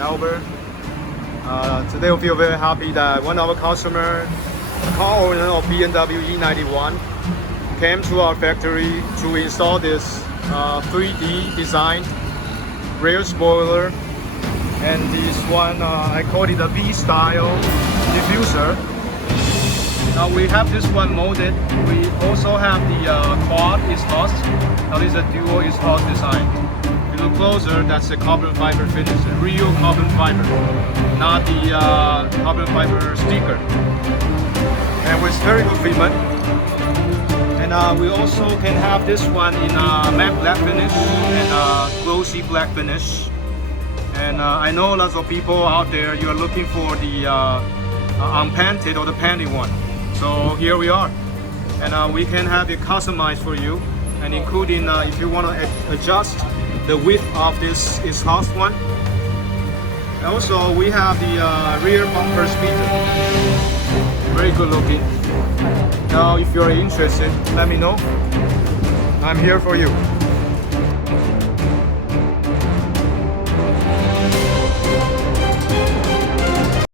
Albert. Today we feel very happy that one of our customers, car owner of BMW E91, came to our factory to install this 3D designed rear spoiler, and this one I call it a V-style diffuser. Now we have this one molded. We also have the quad exhaust. Now this is a dual exhaust design. If you look closer, that's the carbon fiber finish, the real carbon fiber, not the carbon fiber sticker. And with very good fitment. And we also can have this one in matte black finish and glossy black finish. And I know lots of people out there, you are looking for the unpainted or the painted one. So here we are, and we can have it customized for you, and including if you want to adjust the width of this exhaust one. And also we have the rear bumper speaker, very good looking. Now if you're interested, let me know. I'm here for you.